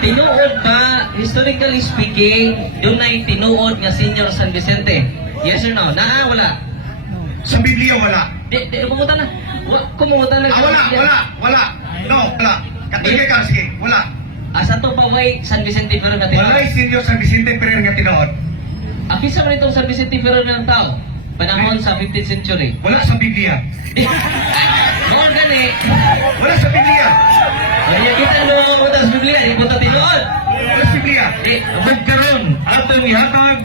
Tinuod ba, historically speaking, doon ay tinuod nga Senior San Vicente? Yes or no? Naa, wala. Sa Biblia wala. Di, di, kumuta na. Wa, kumuta na. Ah, wala, wala, wala. No, wala. Katuloy ka, sige, wala. Asa to pa way San Vicente pero nga tinuod? Wala yung senior San Vicente Pereira nga tinood. Akisa mo nitong San Vicente pero ng tao. Panahon sa 15th century. Wala sa Biblia. Noon gani. Wala sa Biblia. Kaya kita mo ang sa Biblia, di po ta tinuod. Wala sa Biblia. Di, Magkaroon atong ihatag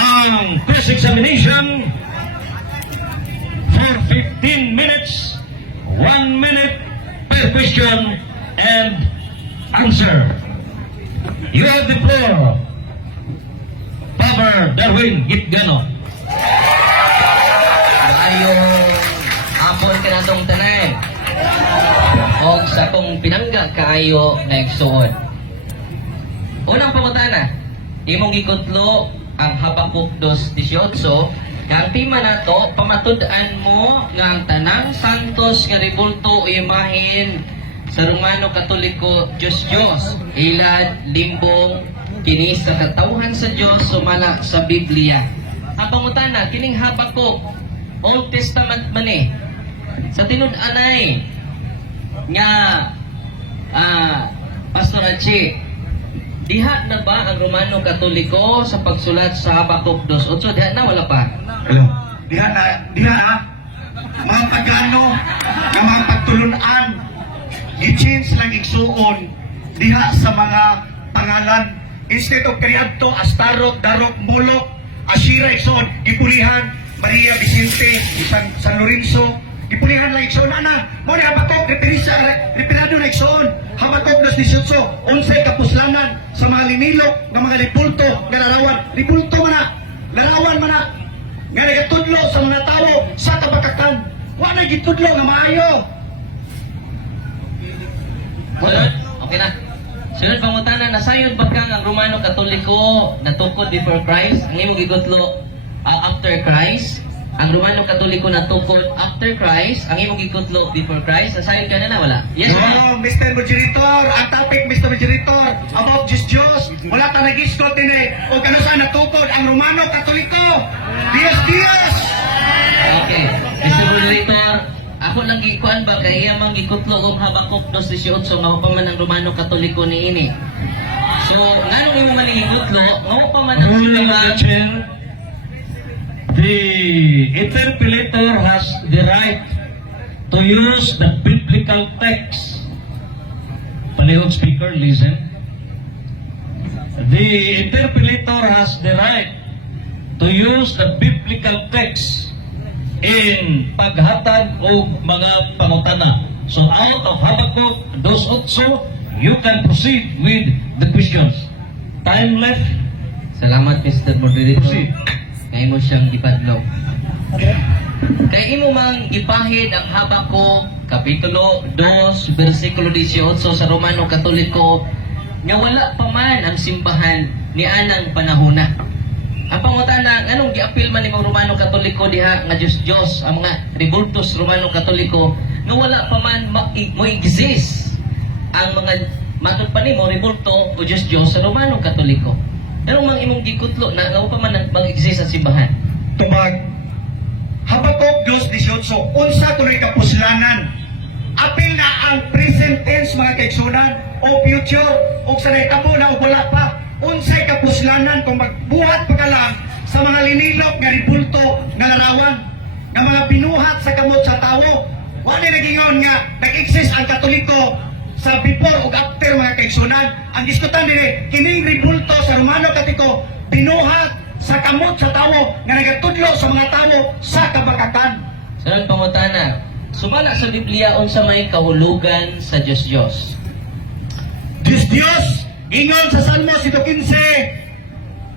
ang quiz examination for 15 minutes, 1 minute per question and answer. You have the floor. Power Darwin Gitgano. Maayong hapon ka na itong tanan. O sa kong pinangga kaayo na igsuon. Unang pangutana, imong gikutlo ang Habakuk 2.18 kang tema na to, pamatud-an mo nga ang tanang santos nga ribulto o imahin sa Romano Katoliko Diyos Diyos, ilad, limbong, kini sa katawhan sa Diyos sumala sa Biblia. Ang pangutana, kining Habakuk, Old Testament man eh. Sa tinud-anay nga ah Pastor Achi, diha na ba ang Romano Katoliko sa pagsulat sa Habakuk 2.8? Diha na wala pa? Hello. Diha na, diha na. Mga pagano, nga mga pagtulunan, i-change lang igsuon, diha sa mga pangalan. Instead of Kriadto, Astarot, Darok, Molok, Ashira, igsuon, Gipulihan, Maria Vicente, San, San Lorenzo, Gipulihan lang igsuon, ana. Mo ni Habatok, referisa, referado na igsuon. Habatok dos 18, unsay kapuslanan sa mga linilok, ng mga lipulto, nga larawan. Lipulto man na, larawan man na, nga nagatudlo sa mga tao sa kabakatan. Wala gitudlo nga maayo. Sunod? Okay na. Sunod pangutana, nasayod ba kang ang Romano Katoliko natukod before Christ? Ang imong gigutlo ah, after Christ? Ang Romano Katoliko natukod after Christ? Ang imong gigutlo before Christ? Nasayod ka na na? Wala? Yes? Wow, Mr. Moderator, ang topic, Mr. Moderator, about Diyos Diyos. Wala ta nag-iskot din eh. O kano saan natukod ang Romano Katoliko. Diyos Diyos! Okay. Mr. Moderator, ako lang gikuan ba kay iya mang gikutlo og Habakuk 2:18 nga pa man ang Romano Katoliko ni ini. So, nganong imo man gikutlo, nga pa man ang the interpolator has the right to use the biblical text. Palihog speaker, listen. The interpolator has the right to use the biblical text in paghatag o mga pangutana. So out of Habakkuk, those also, you can proceed with the questions. Time left, Salamat Mr. Moderator. proceed. Kay mo siyang gipadlong. Kay imo mang gipahid ang Habakuk kapitulo 2 bersikulo 18 sa Romano Katoliko nga wala pa man ang simbahan ni anang panahuna. Ang pangutana, anong giapil man ni mga Romano Katoliko diha nga Dios Dios ang mga revoltos Romano Katoliko nga wala pa man mo exist ang mga matod pa nimo revolto o Dios Dios sa Romano Katoliko. Pero mang imong gikutlo na nga pa man mag-exist sa simbahan. Tumag. Habakkuk 2.18, unsa tuloy kapuslanan. Apil na ang present tense mga kaigsunan o future o sa naitabo na o wala pa. Unsay kapuslanan kung magbuhat pa ka lang sa mga linilok nga ribulto nga larawan nga mga binuhat sa kamot sa tawo. Wala nagingon nga nag-exist ang katoliko sa before ug after mga kaigsunan. Ang diskutan din kining ribulto sa Romano Katiko binuhat sa kamot sa tawo nga nagatudlo sa mga tawo sa kabakatan. Sunod pangutana, sumala sa Biblia unsa may kahulugan sa Dios Dios. Diyos Diyos, ingon sa Salmo 115,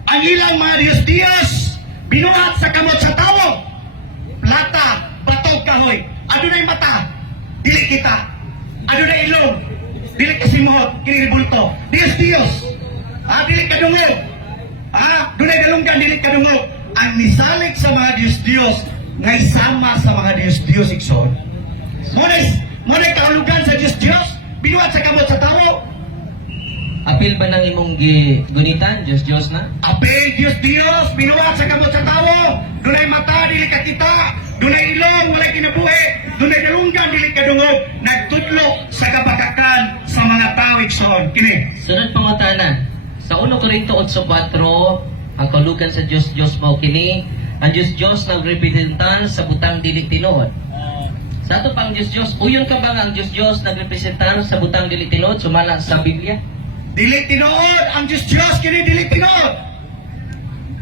ang ilang mga Diyos Diyos, binuhat sa kamot sa tawo, plata, batog kahoy, adunay mata, dili kita, adunay ilong, dili kasimuhot, kiniribulto, Diyos Diyos, ah, dili kadungog, ah, dunay dalunggan, dili kadungog, ang misalik sa mga Diyos Diyos, ngay sama sa mga Diyos Diyos, ikson. Mones, mones kahulugan sa Diyos Diyos, binuhat sa kamot sa tawo, Apil ba ng imong gi gunitan? Diyos Diyos na? Apel, Diyos Diyos, binuhat sa kamot sa tao. Dunay mata, dili ka kita. Dunay ilong, walay kinabuhi. Dunay dalunggan, dili ka dungog. Nagtudlo sa kabakakan sa mga tao, Ikson. Kini. Sunod pangutanan. Sa 1 Korinto 8.4, ang kalugan sa Diyos Diyos mao kini, ang Diyos Diyos nagrepresentan sa butang dili tinuod. Sa ato pang Diyos Diyos, uyon ka ba nga ang Diyos Diyos nagrepresentan sa butang dili tinuod sumala sa Biblia? Dili tinuod, ang Diyos Diyos, kini dili tinuod.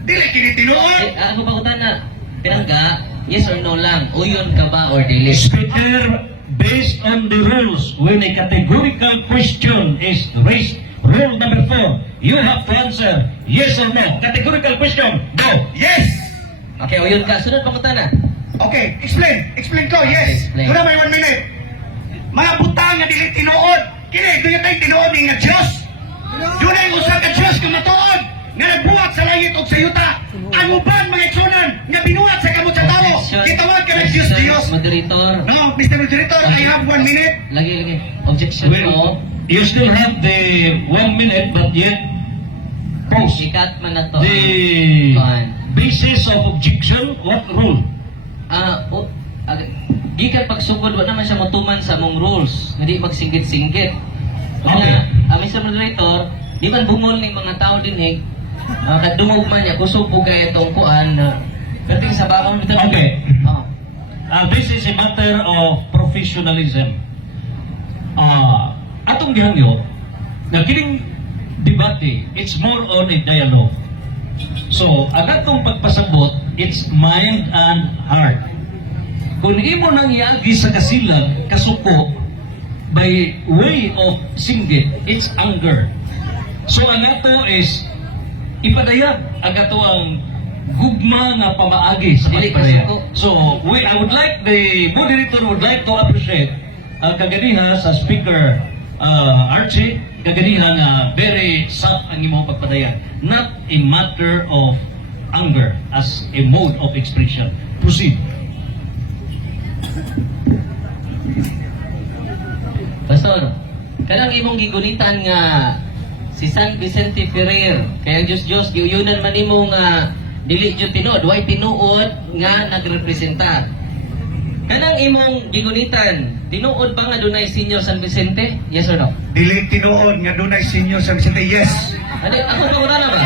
Dili kini tinuod. Eh, ano ba utana? Pinangga, yes or no lang. Uyon ka ba or dili? Speaker, based on the rules, when a categorical question is raised, rule number four, you have to answer yes or no. Categorical question, go. Yes. Okay, uyon ka. Sunod pangutana. Okay, explain. Explain ko, yes. Explain. Muna may one minute. Mga butang nga dili tinuod. Kini, doon tayo tinuod ni nga Diyos. Doon ay usa ka Diyos kung natuod. Nga nagbuhat sa langit o sa yuta. Ang uban mga iksunan nga binuhat sa kamot sa tao. Kitawag ka ng Diyos Diyos. Moderator. No, Mr. Moderator, I have one minute. Lagi, lagi. Objection Well, mo. you still have the one minute, but yet pause. Sikat man na to. The Fine. basis of objection, what rule? Ah, di ka pagsugod, wala naman siya matuman sa mong rules. Hindi magsinggit-singgit. Okay. Ang Mr. Moderator, di man bungol ng mga tao din eh. Uh, kadungog man niya, kusog po kayo itong kuan. Uh, Pwede sa bakong Mr. Okay. Oh. Uh, this is a matter of professionalism. Uh, atong gihangyo, na kining debate, it's more on a dialogue. So, ang atong pagpasabot, it's mind and heart. Kung imo nang iagi sa kasilag, kasuko, by way of singgit, it's anger. So, ang ato is, ipadayag ang ato ang gugma nga pamaagi sa pagpadayag. So, we, I would like, the moderator would like to appreciate ang kaganiha sa speaker uh, Archie, kaganiha nga very soft ang imong pagpadayag. Not a matter of anger as a mode of expression. Proceed. Pastor, kanang imong gigunitan nga si San Vicente Ferrer, kaya Diyos Diyos, giuyunan man imo nga dili jud tinuod, way tinuod nga nagrepresenta. Kanang imong gigunitan, tinuod ba nga dunay Senior San Vicente? Yes or no? Dili tinuod nga dunay senior sa Vicente. Yes. Ano, ako ba wala na ba?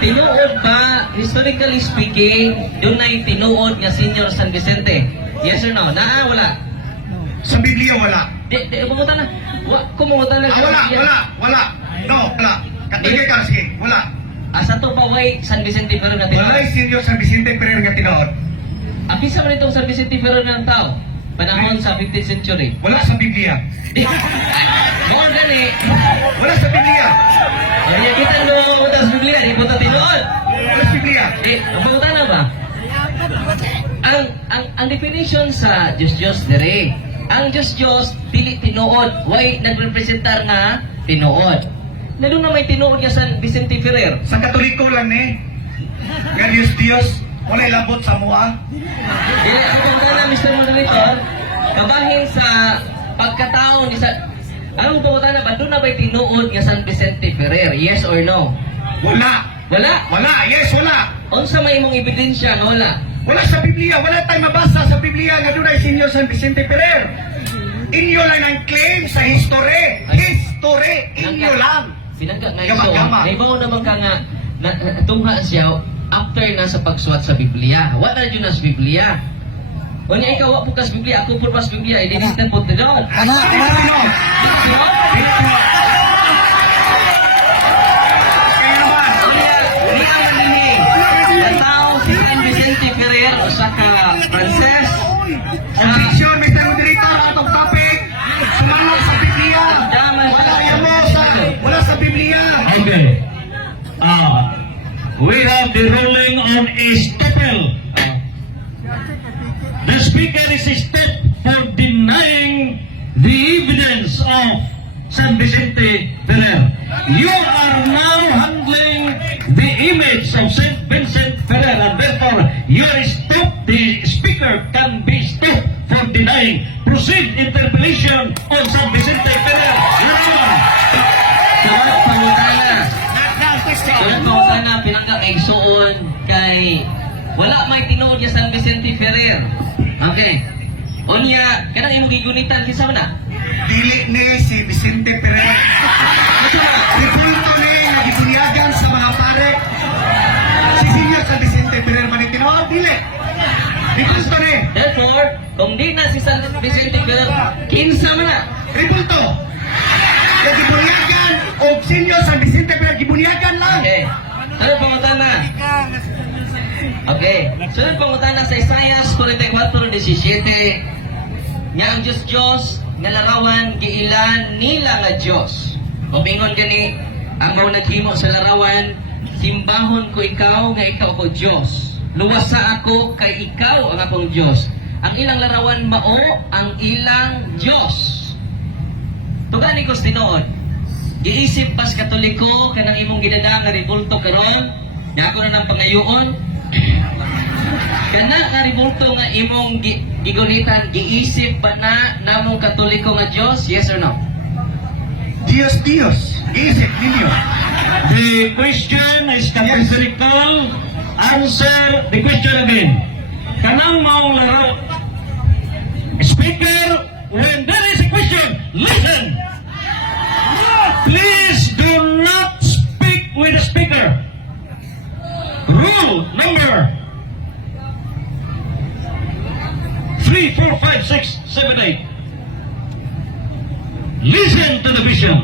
Tinuod ba, historically speaking, dunay tinuod nga Senior San Vicente? Yes or no? Naa, wala. Sa Biblia wala. Di, di, kumutan na. Wa, kumutan na. Ah, wala, wala, wala. No, wala. Katugay ka, sige. Wala. Asa to pa way San Vicente Ferrer na tinuod? Wala senior sa Vicente Ferrer nga tinuod. Apisa man itong San Vicente Ferrer ng tao. Panahon sa 15th century. Wala sa Biblia. More gani. Wala sa Biblia. Kaya kita mo mga pumunta sa Biblia, di punta tinuod. Wala sa Biblia. Di, napunta na ba? Ang, ang, ang definition sa Diyos Diyos dire, ang Diyos Diyos, dili tinuod. Why nagrepresentar nga tinuod? Lalo na may tinuod nga San Vicente Ferrer. Sa Katoliko lang ni. Nga Diyos Diyos. Wala ilabot sa mua. Dili ako kung na Mr. Moderator, kabahin sa pagkatao ni sa Anong pumunta na ba? Doon na ba'y tinuod nga San Vicente Ferrer? Yes or no? Wala. Wala. Wala. Yes, wala. Unsa may imong ebidensya nga wala? Wala sa Biblia. Wala tayong mabasa sa Biblia nga doon ay Senior San Vicente Ferrer. Inyo lang ang claim sa history. History. Inyo lang. Sinangga nga Gama-gama. ito. Naibaw naman ka nga na, na, tungha siya after na sa pagsuwat sa Biblia. Wala yun na sa Biblia. Wala ikaw wa po ka sa Biblia, ako po pa sa Biblia, eh, i-distant po daw. Ano? Ano? Ano? Kaya naman. Unya, unya man nini. Tanaw si Vicente Ferrer sa ka Frances. Objection, Mr. Moderator, atong topic. Sumanod sa Biblia. Wala yan mo sa, wala sa Biblia. Okay. Uh, we have the ruling on estoppel. Uh, the speaker is stopped for denying the evidence of San Vicente Ferrer. You are now handling the image of Saint Vincent therefore you are stopped. The speaker can be stopped for denying. Proceed interpellation on San Vicente Ferrer. Your Honor. pamutana pinangga kay suon kay wala may tinuod niya San Vicente Ferrer. Okay. Unya, kanang imong gigunitan kinsa man na? Dili ni si Vicente Perez. Repulto ni nga gibunyagan sa mga pare. Si Senior San Vicente Perez man dili. Repulto ni. Therefore, kung di na si San Vicente Ferrer, kinsa man na? Repulto. Nga gibunyagan o Senior San Vicente Perez gibunyagan lang. Okay. Ano pamutana? Okay. Sunod pamutana sa Isaiah 44:17. Nga ang Diyos Diyos nga larawan giilan nila nga Diyos. Mabingon gani ang mao naghimo sa larawan simbahon ko ikaw nga ikaw ko Diyos. Luwasa ako kay ikaw ang akong Diyos. Ang ilang larawan mao ang ilang Diyos. Tugani ko tinuod. Giisip pas katoliko kanang imong gidada nga ribulto karon, nga ako na ng pangayoon. Kana nga ribulto nga imong gi, gigunitan, giisip ba na namong katoliko nga Dios? Yes or no? Dios, Dios. Isip ninyo. The question is categorical. Answer the question again. Kanang maong laro. Speaker, when there is a question, listen. Please do not speak with the speaker. Rule number three, four, five, six, seven, eight. Listen to the vision.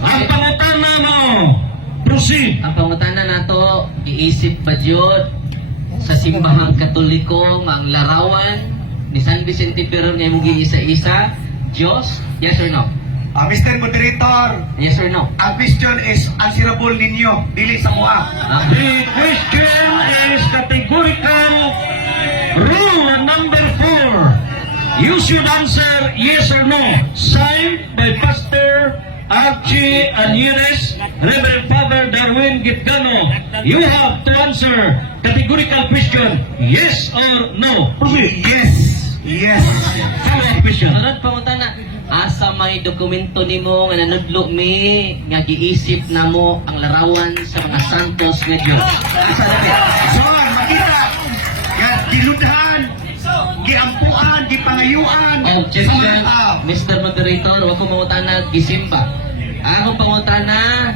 Ang pangutana mo, proceed. Ang pangutana nato, giisip ba Diyon sa simbahang katoliko ang larawan ni San Vicente Ferrer nga imong giisa-isa? Dios? Yes or no? Ah, Mr. Moderator, Yes or no? ang question is answerable ninyo, dili sa mua. The question is categorical. Rule number four. You should answer yes or no. Signed by Pastor Archie Anires, Reverend Father Darwin Gitgano. You have to answer categorical question yes or no. Yes. Yes. Follow-up question. Sunod pangutana, asa may dokumento nimo nga nanudlo mi nga giisip namo ang larawan sa mga santos nga Dios. Asa na? So, makita. Yan, diludhan. Giampuan, gipangayuan. Sa mga tao. Mr. Moderator, wag ko mangutana gisimba. Akong pangutana,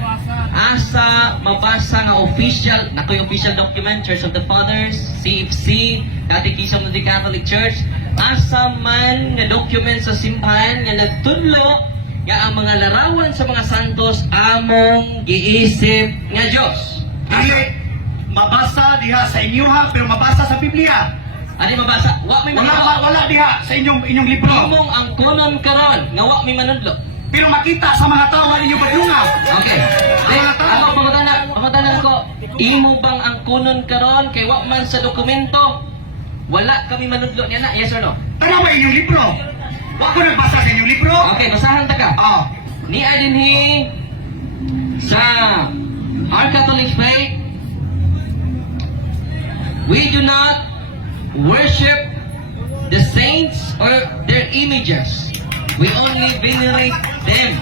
asa mabasa nga official, nakoy official document, Church of the Fathers, CFC, Catechism of the Catholic Church, asa man nga document sa simbahan nga nagtudlo nga ang mga larawan sa mga santos among giisip nga Dios. Dili, mabasa diha sa inyo ha, pero mabasa sa Biblia. Ani mabasa? Wa may Wala, makita. wala diha sa inyong inyong libro. Imong ang kunon karon nga wa may manudlo. Pero makita sa mga tao nga ninyo badunga. Okay. Mga tao. Ako pangutanan, pangutanan ko, imo bang ang kunon karon kay wa man sa dokumento? Wala kami manudlo niya na, yes or no? Ano ba inyong libro? Wa ko nagbasa sa inyong libro. Okay, basahan ta ka. Oh. Ni adinhi sa our Catholic faith, we do not worship the saints or their images. We only venerate them.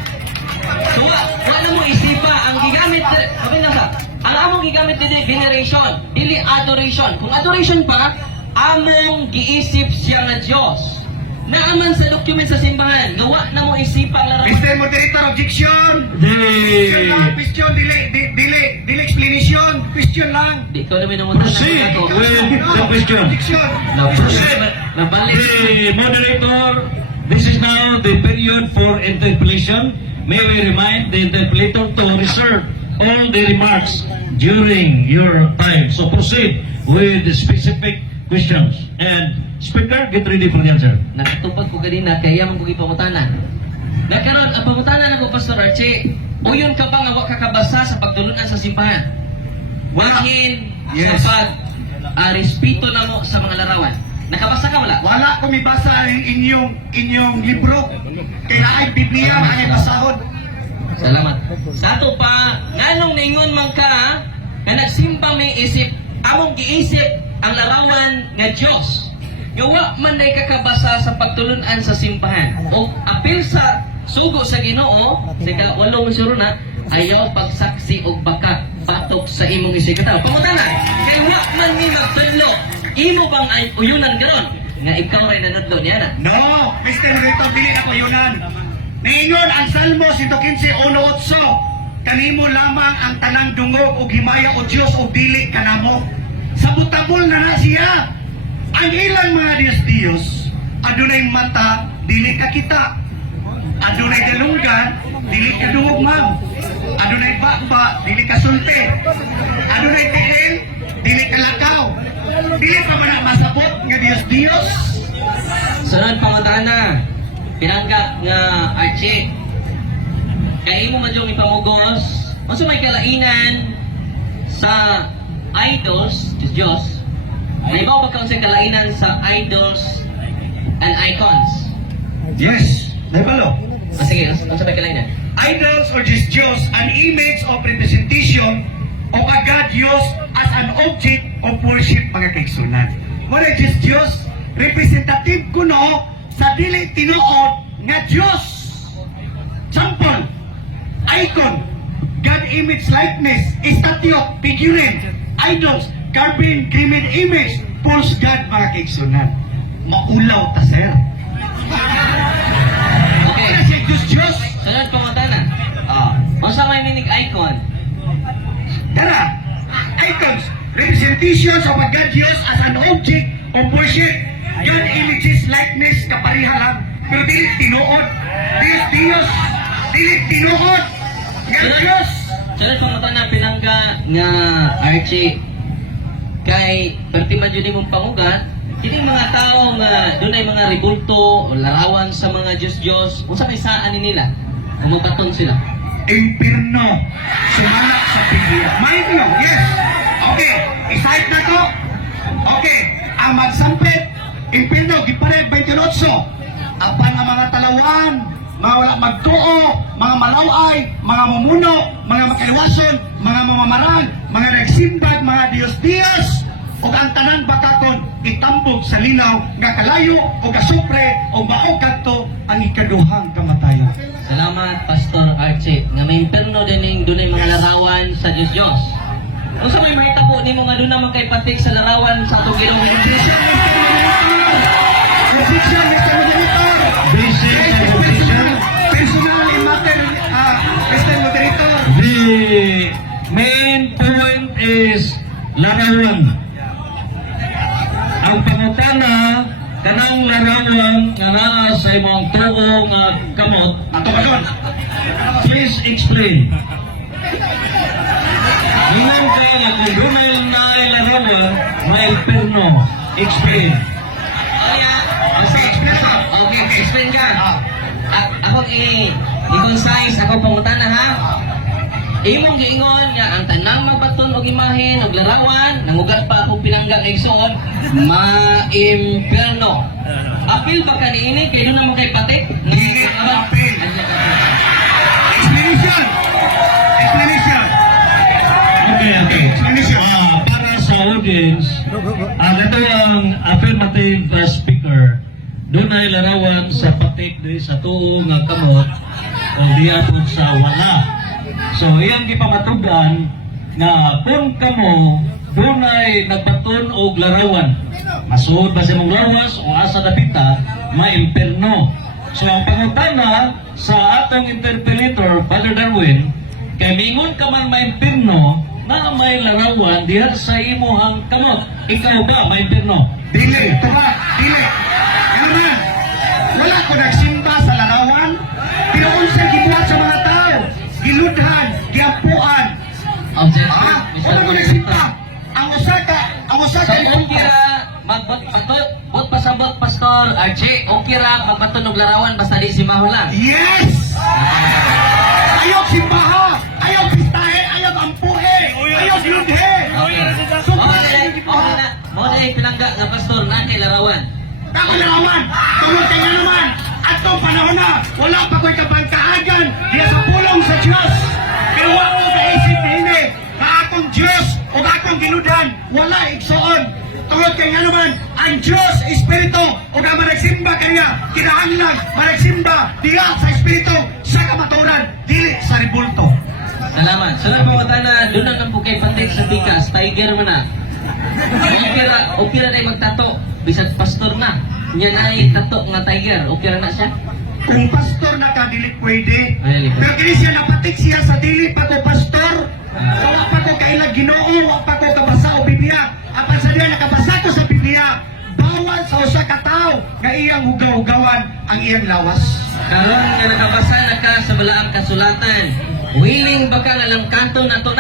So, wa, wala mo isipa, ang gigamit, sabi na sa, ang among gigamit dili veneration, dili adoration. Kung adoration pa, among giisip siya nga Dios. Naaman sa document sa simbahan, gawa na mo isipa ang larawan. Mr. Moderator, objection. Question lang, The question, dili, di- dili, dili explanation, question lang. Di ko naman naman proceed with the question. Objection. Proceed. The moderator, this is now the period for interpellation. May we remind the interpellator to reserve all the remarks during your time. So proceed with the specific questions. And speaker, get ready for the answer. Nakatupag ko kanina, kaya mong kugi pangutanan. Nagkaroon, ang pangutanan ako, Pastor Archie, o yun ka ba nga kakabasa sa pagtulunan sa simbahan? Walhin Yes. sa pag ah, respeto na mo sa mga larawan. Nakabasa ka wala? Wala ko mibasa ang inyong inyong libro. Kaya ay Biblia ay basahon. Salamat. Sa ato pa, nganong ningon man ka, nga nagsimba may isip, among giisip ang larawan nga Dios. Gawa man nay kakabasa sa pagtulunan sa simbahan. O apil sa sugo sa Ginoo, sa walong suro na, ayaw pagsaksi og bakat batok sa imong isikataw. Pangutana, kay wa man ni magtudlo, imo bang ay uyunan garon nga ikaw ray nanadlo niya na? No, Mr. Rito, dili ako yunan. Niingon ang Salmo 115.1.8, Kanimo lamang ang tanang dungog o himaya o Diyos o dili kanamo. Sabutabol na na siya. Ang ilang mga Diyos Diyos, adunay mata, dili ka kita. Adunay dalunggan, dili ka dungog ma'am. Adunay bakba, dili ka sulti. Adunay tiil, dili ka lakaw. Dili pa man masabot nga Diyos Diyos. Sunod pangutana, pinanggap nga Archie. Kay imo man yung ipamugos, unsa may kalainan sa idols, Diyos Diyos. Ba ba sa kalainan sa idols and icons? Yes, nabalo. Ah, sige, unsa may kalainan? Idols or just Diyos, an image of representation of a God used as an object of worship mga kaigsunan. Wala just Diyos, representative kuno sa dili tinuod nga Diyos. Sample, icon, God image likeness, statue, figurine, idols, carving, created image, false God mga kaigsunan. Maulaw ta sir. Okay, Kasi Diyos Diyos, sunod pangutana. Ah, unsa may minig icon? Tara, icons, representations of a God used as an object of worship. God images likeness kapariha lang. Pero dili tinuod. Dili Diyos. Dili tinuod. Nga Diyos. Sunod pangutana pinangga nga Archie kay perti man jud imong pangugat kini mga tao nga dunay mga ribulto o larawan sa mga Diyos-Diyos unsa may saan ni nila umukaton sila Impirno. Sumala sa pigya. Mind nyo, yes. Okay, isahit na to. Okay, ang magsampit, impirno, gipared 28. Apan nga mga talawan, mga wala magtuo, mga malaway, mga mumuno, mga makaiwason, mga mamamarang, mga nagsimbag, mga Diyos-Diyos, o ang tanan bataton itambog sa linaw nga kalayo o kasupre o maog kadto ang ikaduhang kamatayon. salamat Pastor Archie nga may imperno din ning dunay mga larawan sa Diyos-Diyos unsa may mahitabo nimo nga dunay man kay patik sa larawan sa atong. Basic objection. Personal matter, ah, Mr. Moderator. The main point is larawan. Ang pangutana, kanang larawan nga naa sa imong tuo nga kamot, please explain. Ginang ka nga kung dunay na larawan, may perno. Explain. Sige, explain ka. Okay, explain ka. Ako i i-concise ako pangutana ha. Imong giingon nga ang tanang mga baton og imahen og larawan nangugat pa akong pinanggang igsoon ma-impierno. Apil ba ka kay doon naman kay pati? Dili apil. Explanation. Explanation. Okay, okay. Explanation. Ah, para sa audience, ang ito ang affirmative uh, speaker. Doon ay larawan sa patik sa tuo nga kamot o diya po sa wala. So, iyang gipamatugan na kung kamo doon ay nagbaton og larawan. Masuod ba sa mong lawas o asa dapita, maimperno. So, ang pangutana sa atong interpolator, Father Darwin, kay mingon ka man maimpirno na may larawan diha sa imuhang kamot. Ikaw ba maimpirno? Dili. Ito ba? Dili. Ano na? Wala ko nagsimba sa larawan. Pinuunsa gibuhat sa mga. Giludhan. Objection, Ah, Mr. wala ko nagsimba. Ang usaka, ang So, usaka kung kira, magbot, magbot, bot pasabot, Pastor Archie, kung kira, magbaton og larawan, basta di si Mahulang. Yes! Ayaw simbaha! Ayaw pistahe! Ayaw ampuhe! Ayaw na lang pinangga nga pastor na kay larawan. Naman! Tungod kayo na naman! Atong panahon na! Wala pa ko'y kabangkaagan! Diya sa pulong sa Diyos! Pero wala ko sa isip hindi! Na akong Diyos o akong ginudan! Wala igsoon! Tungod kayo nga naman! Ang Diyos, Espiritu! O nga managsimba kanya! Kinahanglan! Managsimba! Diya sa Espiritu! Sa kamaturan! Dili sa ribulto! Salamat. Salamat po na doon na po kay Patit sa Pikas. Tiger mo na. Okay ra, okay ra na magtato. Bisag pastor na. Niya na ay tato nga tiger. Okay na siya. Kung pastor na ka, dili pwede. Ay, pwede. Pero kini siya napatik siya sa dili pa ko pastor. So, wa pa ko kailang ginoo, wa pa ko kabasa o Biblia. Apan sa diya nakabasa ko sa Biblia, bawal sa usa ka tawo nga iyang hugaw-hugawan ang iyang lawas. Karon nga nakabasa na ka sa balaang kasulatan. Willing ba ka lalang kanto na to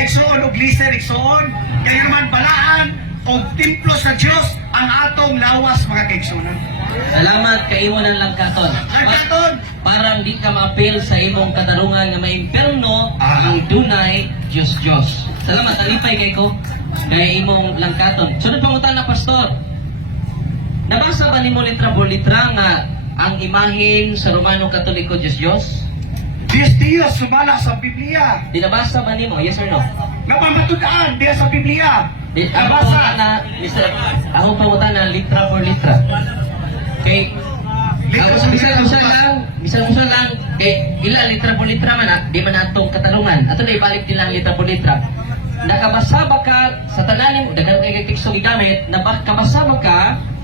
o gliser Igsoon. Kaya naman balaan o templo sa Diyos ang atong lawas mga kaigsunan. Salamat kay imo ng langkaton. Langkaton! Parang di ka ma-appeal sa imong katarungan nga may imperno Ah. ang dunay Diyos Diyos. Salamat, alipay kay ko kay imong langkaton. Sunod pangutan na pastor. Nabasa ba nimo litra por litra nga ang imahin sa Romano Katoliko Diyos Diyos? Diyos, sumala sa Biblia. Di nabasa ba nimo? Yes or no? Napamatutaan diya sa Biblia. Di, pangutan Nabasa. na, Mr. Ako pangutan na litra por litra. Okay, Ako sa bisan usan lang, bisan usan lang, eh, ila litra po litra man, ah, di man atong katalungan. Ato na ibalik nila ang litra po litra. Nakabasa ba ka sa tananin, dagan kay tikso gigamit, nakabasa ba ka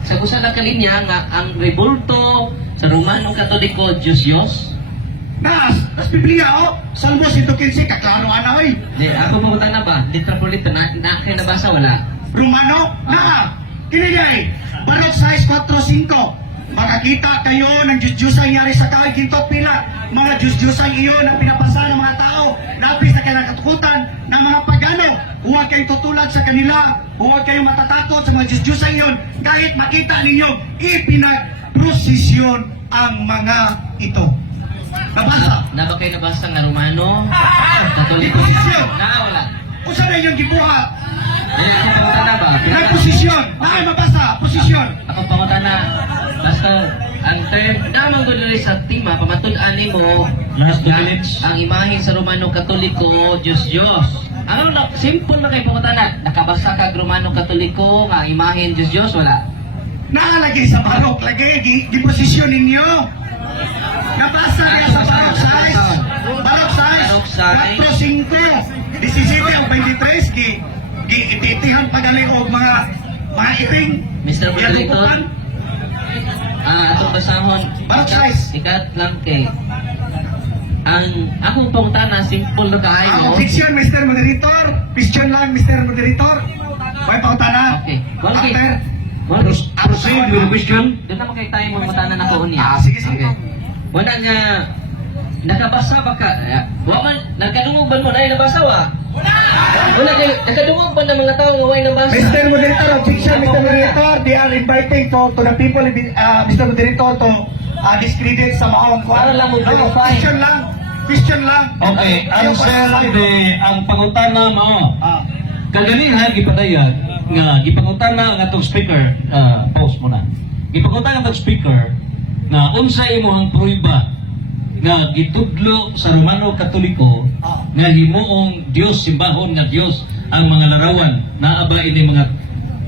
sa gusa na kalinya nga ang rebulto sa Romano Katoliko Diyos Diyos? Nas, nas Biblia o. Salmo 115, kaklaro anay. Di, ako pumunta na ba? Litra po litra, na, na kayo nabasa, wala? Romano, na. Kinigay, Balot 6.4.5. Makakita kayo ng Diyos-Diyosang yari sa kahit ginto pila. Mga Diyos-Diyosang iyon ang pinapasa ng mga tao. Napis na katukutan ng mga pagano. Huwag kayong tutulad sa kanila. Huwag kayong matatakot sa mga Diyos-Diyosang iyon. Kahit makita ninyo, ipinagprosesyon ang mga ito. Nabasa. Na, na ba kayo nabasa nga Romano Katoliko? Posisyon. Na, wala. Usa na inyong gibuhat. Ay, ako pumunta na ba? Nagposisyon. Ay, mabasa. Posisyon. Ako pangutan na. Basta, ang third, namang doon sa tima, pamatulaan ni mo, ang, ang imahin sa Romano Katoliko, Diyos Diyos. Ano na, simple na kay pangutan na. Nakabasa ka Romano Katoliko, nga imahin Diyos Diyos, wala. Naalagay sa barok. Lagay, gi- giposisyon ninyo. Nabasa kaya sa barok size. Barok size. Barok size. 4-5. 17 ang 23. Gi, gi, ititihan pagali o mga mga iting. Mr. Moderator, Yagupukan. ah, atong basahon. Barok size. Ikat lang kay ang akong pangutan na simple na Ang kaayo. objection, Mr. Moderator. Question lang, Mr. Moderator. May pautana. Okay. Okay. After. Well, Proceed with the question. Doon naman kayo tayo mga matanan ako niya. Ah, sige, sige. Okay. Wala nga, nakabasa ba ka? Wa man, nagkadungog ba mo na nabasa wa? Wala kayo, nakadungog ba ng mga tao nga way nabasa? Mr. Moderator, objection, Mr. Moderator. They are inviting to, to the people, uh, Mr. Moderator, to uh, discredit sa maawang Para lang mo No, question lang. Question lang. Okay, answer the ang pangutana mao. Ah, Kaganinhan gipadayag nga gipangutana ang atong speaker, ah, pause mo na. Gipangutana ang atong speaker nga unsa imong pruiba nga gitudlo sa Romano Katoliko nga himuong Dios simbahon nga Dios ang mga larawan. Naa ba ini mga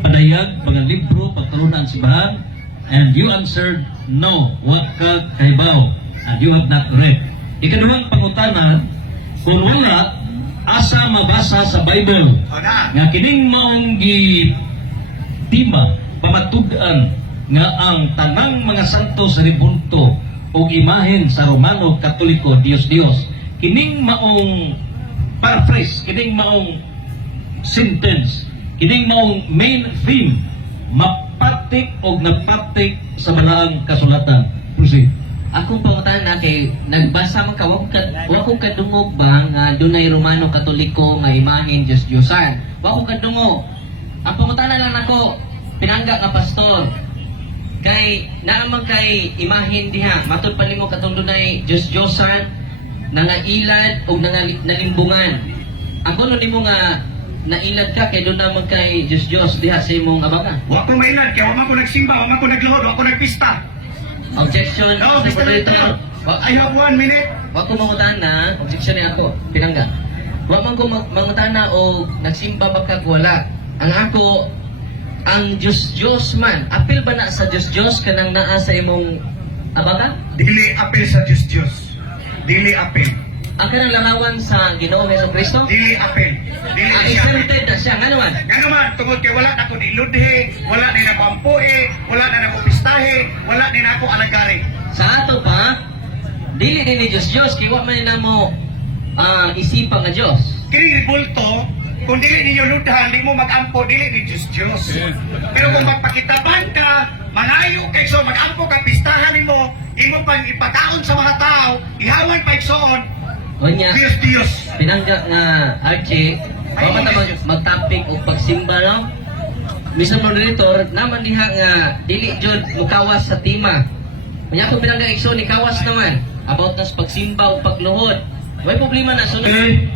padayag, mga libro pagturunan simbahan? And you answered no, wa ka kaibaw and you have not read. Ikaduhang pangutana, kung wala, asa mabasa sa Bible? Na. nga kining maong gi tima pamatud-an nga ang tanang mga santo sa ribulto o imahen sa Romano Katoliko Dios Dios kining maong paraphrase kining maong sentence kining maong main theme mapatik o napatik sa balaang kasulatan proceed Akong pangutan na kay, nagbasa man ka, wag ko kadungog ba nga dunay Romano Katoliko nga imahin Diyos Diyosan. Wag ko kadungog. Ang pangutan lang ako, pinangga nga pastor. Kay, naamang kay imahin diha, matod pa nimo katong dunay Diyos Diyosan, nangailad o nangali- nalimbungan. Ang kuno nimo nga nailad ka kay doon naman kay Diyos Diyos diha sa imong abangan. Wa ko mainad, kaya wa man ko nagsimba, wa man ko naglod, wa ko nagpista. Objection, No, Mr. Wa- I have one minute. Wa ko mangutan na, objection ni ako, pinangga. Wa man ko mag- mangutan na o nagsimba ba kag wala. Ang ako, ang Diyos Diyos man, apil ba na sa Diyos Diyos kanang naa sa imong abaga? Dili apil sa Diyos Diyos. Dili apil. Ang kanang larawan sa Ginoo Hesus Kristo? Dili apil. Dili Ang siya. exempted na siya, nga naman. Nga naman, tungkol kay wala na ko iludhi, wala din ako ampuhi, wala na ako pistahe, wala din ako alagari. Sa ato pa, dili ni Diyos Diyos, kaya wa man na mo ah, isipan nga Diyos. Kini bulto, kung dili ninyo ludhan, di mo mag-ampo, dili ni Diyos Diyos. Pero kung magpakitaban ka, mangayo kay so mag-ampo ka, pistahan mo, imo pang ipataon sa mga tao, ihawan pa igsoon, O niya, Diyos Diyos. pinangga nga Archie, wa man ta mag, magtopic o pagsimba no? Mismo moderator, naman diha nga dili jud mukawas sa tima. Kanya ko pinangga ikso ni kawas naman about nas pagsimba o pagluhod. May problema na sunod. Okay.